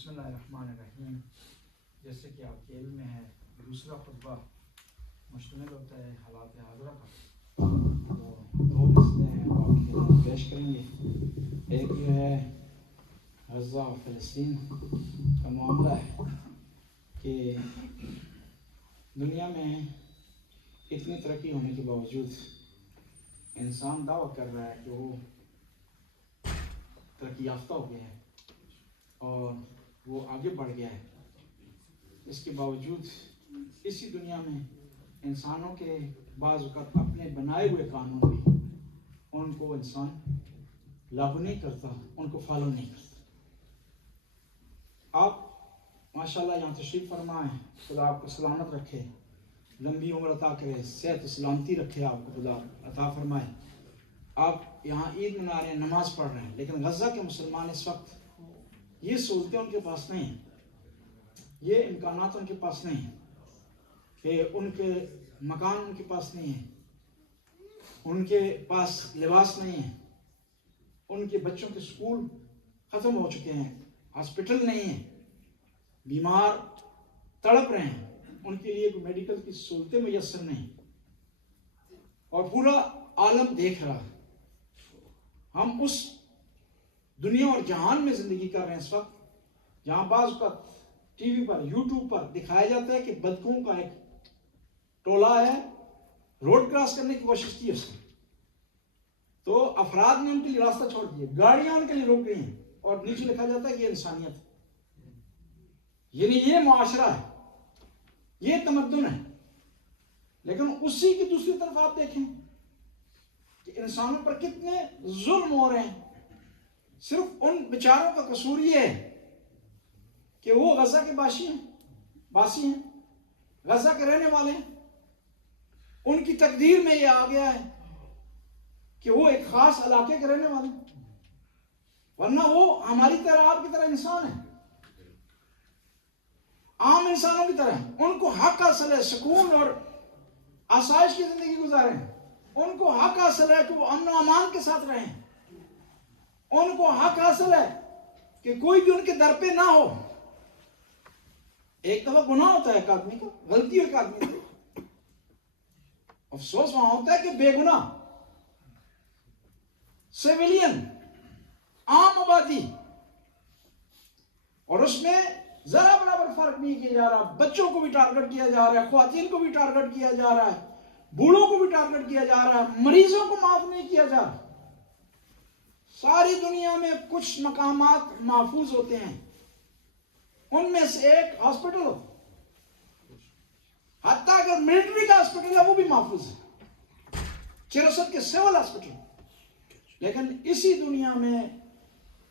بسم اللہ الرحمن الرحیم. جیسے کہ آپ کے علم میں ہے دوسرا خطبہ مشتمل ہوتا ہے حالات حاضرہ پر. تو دو مسئلے آپ کے نام پیش کریں گے. ایک جو ہے غزہ اور فلسطین کا معاملہ ہے کہ دنیا میں اتنی ترقی ہونے کے باوجود انسان دعویٰ کر رہا ہے کہ وہ ترقی یافتہ ہو گیا ہے اور وہ آگے بڑھ گیا ہے. اس کے باوجود اسی دنیا میں انسانوں کے بعض اوقات اپنے بنائے ہوئے قانون بھی ان کو انسان لاگو نہیں کرتا، ان کو فالو نہیں کرتا. آپ ماشاءاللہ یہاں تشریف فرمائیں، خدا آپ کو سلامت رکھے، لمبی عمر عطا کرے، صحت و سلامتی رکھے، آپ کو خدا عطا فرمائے. آپ یہاں عید منا رہے ہیں، نماز پڑھ رہے ہیں، لیکن غزہ کے مسلمان اس وقت یہ سہولتیں ان کے پاس نہیں ہیں، یہ امکانات ان کے پاس نہیں ہیں کہ ان کے مکان ان کے پاس نہیں ہیں، ان کے پاس لباس نہیں ہے، ان کے بچوں کے سکول ختم ہو چکے ہیں، ہاسپٹل نہیں ہیں، بیمار تڑپ رہے ہیں، ان کے لیے کوئی میڈیکل کی سہولتیں میسر نہیں، اور پورا عالم دیکھ رہا ہے. ہم اس دنیا اور جہان میں زندگی کر رہے ہیں اس وقت جہاں بعض کا ٹی وی پر یوٹیوب پر دکھایا جاتا ہے کہ بدکوں کا ایک ٹولہ ہے، روڈ کراس کرنے کی کوشش کی اس نے، تو افراد نے ان کے لیے راستہ چھوڑ دیا، گاڑیاں ان کے لیے روک گئی ہیں اور نیچے لکھا جاتا ہے کہ یہ انسانیت ہے. یعنی یہ معاشرہ ہے، یہ تمدن ہے. لیکن اسی کی دوسری طرف آپ دیکھیں کہ انسانوں پر کتنے ظلم ہو رہے ہیں. صرف ان بیچاروں کا قصور یہ ہے کہ وہ غزہ کے باسی ہیں، غزہ کے رہنے والے ہیں. ان کی تقدیر میں یہ آ گیا ہے کہ وہ ایک خاص علاقے کے رہنے والے ہیں، ورنہ وہ ہماری طرح آپ کی طرح انسان ہیں، عام انسانوں کی طرح ہیں. ان کو حق حاصل ہے سکون اور آسائش کی زندگی گزاریں، ان کو حق حاصل ہے کہ وہ امن و امان کے ساتھ رہیں، ان کو حق حاصل ہے کہ کوئی بھی ان کے در پہ نہ ہو. ایک دفعہ گناہ ہوتا ہے ایک آدمی کا، غلطی ہو ایک آدمی کا، افسوس وہاں ہوتا ہے کہ بے گناہ سیویلین عام آبادی، اور اس میں ذرا برابر فرق نہیں کیا جا رہا. بچوں کو بھی ٹارگٹ کیا جا رہا ہے، خواتین کو بھی ٹارگٹ کیا جا رہا ہے، بوڑھوں کو بھی ٹارگٹ کیا جا رہا ہے، مریضوں کو معاف نہیں کیا جا رہا. ساری دنیا میں کچھ مقامات محفوظ ہوتے ہیں، ان میں سے ایک ہاسپٹل ہو، حتیٰ اگر ملٹری کا ہاسپٹل ہے وہ بھی محفوظ ہے، چیروسٹ کے سول ہاسپٹل. لیکن اسی دنیا میں،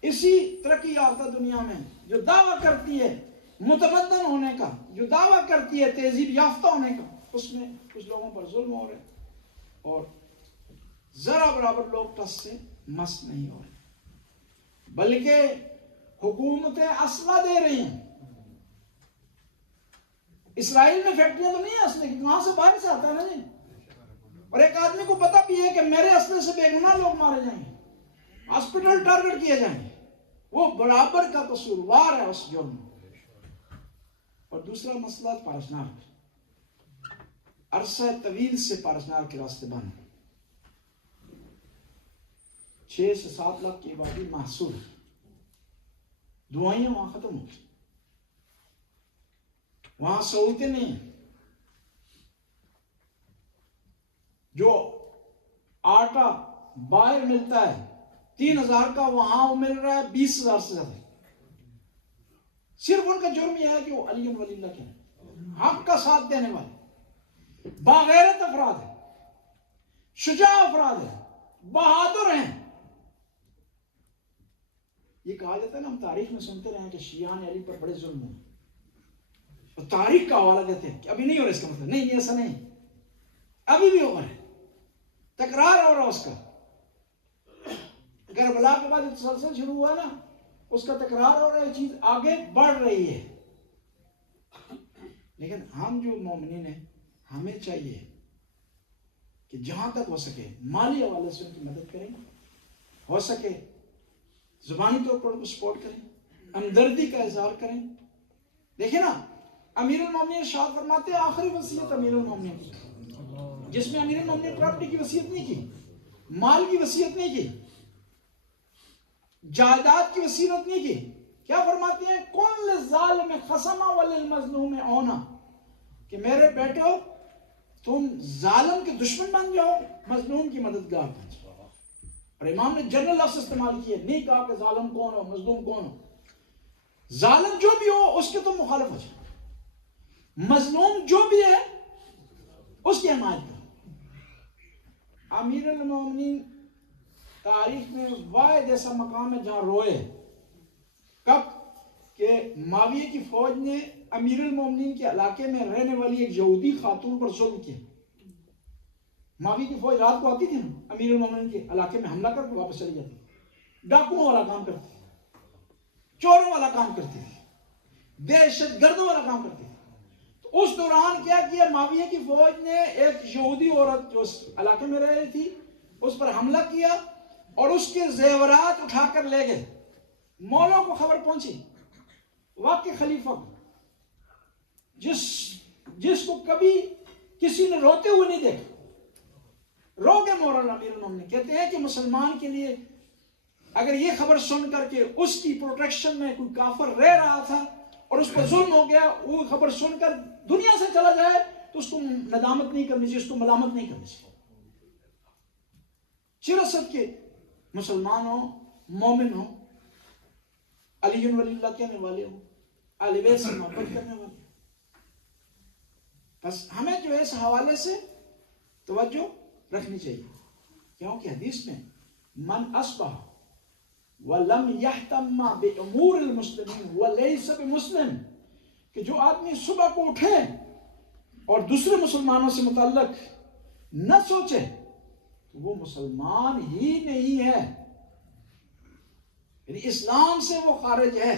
اسی ترقی یافتہ دنیا میں جو دعویٰ کرتی ہے متمدن ہونے کا، جو دعویٰ کرتی ہے تہذیب یافتہ ہونے کا، اس میں کچھ لوگوں پر ظلم ہو رہے ہیں اور ذرا برابر لوگ ٹس سے مس نہیں ہو رہے، بلکہ حکومتیں اسلحہ دے رہی ہیں. اسرائیل میں فیکٹریاں تو نہیں ہیں اسلحے کی، وہاں سے باہر سے آتا ہے نا جی. اور ایک آدمی کو پتہ بھی ہے کہ میرے اسلحے سے بے گناہ لوگ مارے جائیں گے، ہاسپٹل ٹارگٹ کیے جائیں گے، وہ برابر کا قصوروار ہے اس جرم میں. اور دوسرا مسئلہ پارسنار، عرصہ طویل سے پارسنار کے راستے بند، 6 سے 7 لاکھ کی آبادی محصور، دعائیں وہاں ختم ہو گئی، وہاں سہولتیں نہیں ہیں. جو آٹا باہر ملتا ہے 3,000 کا، وہاں وہ مل رہا ہے 20,000 سے زیادہ. صرف ان کا جرم یہ ہے کہ وہ علی ولی اللہ کے حق کا ساتھ دینے والے باغیرت افراد ہیں، شجاع افراد ہیں، بہادر ہیں. یہ کہا جاتا ہے نا، ہم تاریخ میں سنتے رہے ہیں کہ شیعہ علی پر بڑے ظلم ہوئے، اور تاریخ کا حوالہ دیتے ہیں کہ ابھی نہیں ہو رہا. اس کا مطلب نہیں، ایسا نہیں، ابھی بھی ہو رہا ہے، تکرار ہو رہا اس کا. کربلا کے بعد تسلسل شروع ہوا نا، اس کا تکرار ہو رہا ہے، چیز آگے بڑھ رہی ہے. لیکن ہم جو مومنین ہیں، ہمیں چاہیے کہ جہاں تک ہو سکے مالی حوالے سے ان کی مدد کریں، ہو سکے زبانی طور پر ان کو سپورٹ کریں، ہمدردی کا اظہار کریں. دیکھیں نا امیر المومنین ارشاد فرماتے ہیں آخری وصیت امیر المومنین کی، جس میں امیر المومنین پراپرٹی کی وصیت نہیں کی، مال کی وصیت نہیں کی، جائیداد کی وصیت نہیں کی. کیا فرماتے ہیں؟ کن للظالم خصما وللمظلوم اونا، کہ میرے بیٹو تم ظالم کے دشمن بن جاؤ، مظلوم کی مددگار بن جاؤ. اور امام نے جنرل لفظ استعمال کیے، نہیں کہا کہ ظالم کون ہو مظلوم کون ہو. ظالم جو بھی ہو اس کے تم مخالف ہو جاؤ، مظلوم جو بھی ہے اس کی حمایت کرو. امیر المومنین تاریخ میں واحد ایسا مقام ہے جہاں روئے. کب؟ کہ معاویہ کی فوج نے امیر المومنین کے علاقے میں رہنے والی ایک یہودی خاتون پر ظلم کیا. معاویہ کی فوج رات کو آتی تھی نا امیر المومنین کے علاقے میں حملہ کر کے واپس چلی جاتی، ڈاکوؤں والا کام کرتی، چوروں والا کام کرتی تھی، دہشت گردوں والا کام کرتی تھی. تو اس دوران کیا کیا؟ معاویہ کی فوج نے ایک یہودی عورت جو اس علاقے میں رہ رہی تھی اس پر حملہ کیا اور اس کے زیورات اٹھا کر لے گئے. مولوں کو خبر پہنچی، واقعی خلیفہ کو، جس کو کبھی کسی نے روتے ہوئے نہیں دیکھا، رو گئے مولانا امیر المومنین. کہتے ہیں کہ مسلمان کے لیے اگر یہ خبر سن کر کے اس کی پروٹیکشن میں کوئی کافر رہ رہا تھا اور اس پر ظلم ہو گیا، وہ خبر سن کر دنیا سے چلا جائے تو اس کو ندامت نہیں کرنی چاہیے، اس کو ملامت نہیں کرنی چاہیے. چرست کے مسلمان ہوں، مومن ہوں، علی ولی اللہ کہنے والے ہوں، اہل بیت سے محبت کرنے والے. بس ہمیں جو ہے اس حوالے سے توجہ رکھنی چاہیے، کیونکہ حدیث میں من اصبح وَلَمْ يَحْتَمَّ بِأُمُورِ الْمُسْلِمِينَ وَلَيْسَ بِمُسْلِمٍ، کہ جو آدمی صبح کو اٹھے اور دوسرے مسلمانوں سے متعلق نہ سوچے تو وہ مسلمان ہی نہیں ہے، یعنی اسلام سے وہ خارج ہے.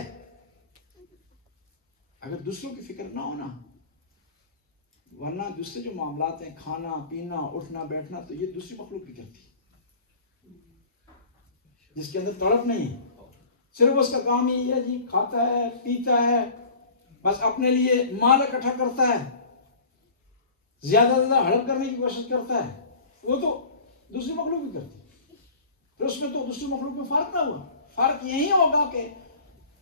اگر دوسروں کی فکر نہ ہونا، ورنہ دوسرے جو معاملات ہیں، کھانا پینا اٹھنا بیٹھنا، تو یہ دوسری مخلوق بھی کرتی ہے جس کے اندر تڑپ نہیں ہے. صرف اس کا کام ہی ہے جی کھاتا ہے پیتا ہے، بس اپنے لیے مال اکٹھا کرتا ہے، زیادہ سے زیادہ ہڑپ کرنے کی کوشش کرتا ہے. وہ تو دوسری مخلوق بھی کرتی ہے. تو اس میں تو دوسری مخلوق میں فرق نہ ہوا. فرق یہی ہوگا کہ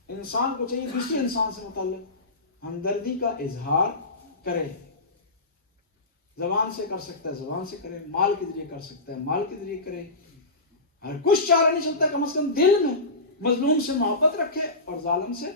انسان کو چاہیے دوسرے انسان سے متعلق ہمدردی کا اظہار کرے. زبان سے کر سکتا ہے زبان سے کرے، مال کے ذریعے کر سکتا ہے مال کے ذریعے کرے. ہر کچھ چارہ نہیں چلتا، کم از کم دل میں مظلوم سے محبت رکھے اور ظالم سے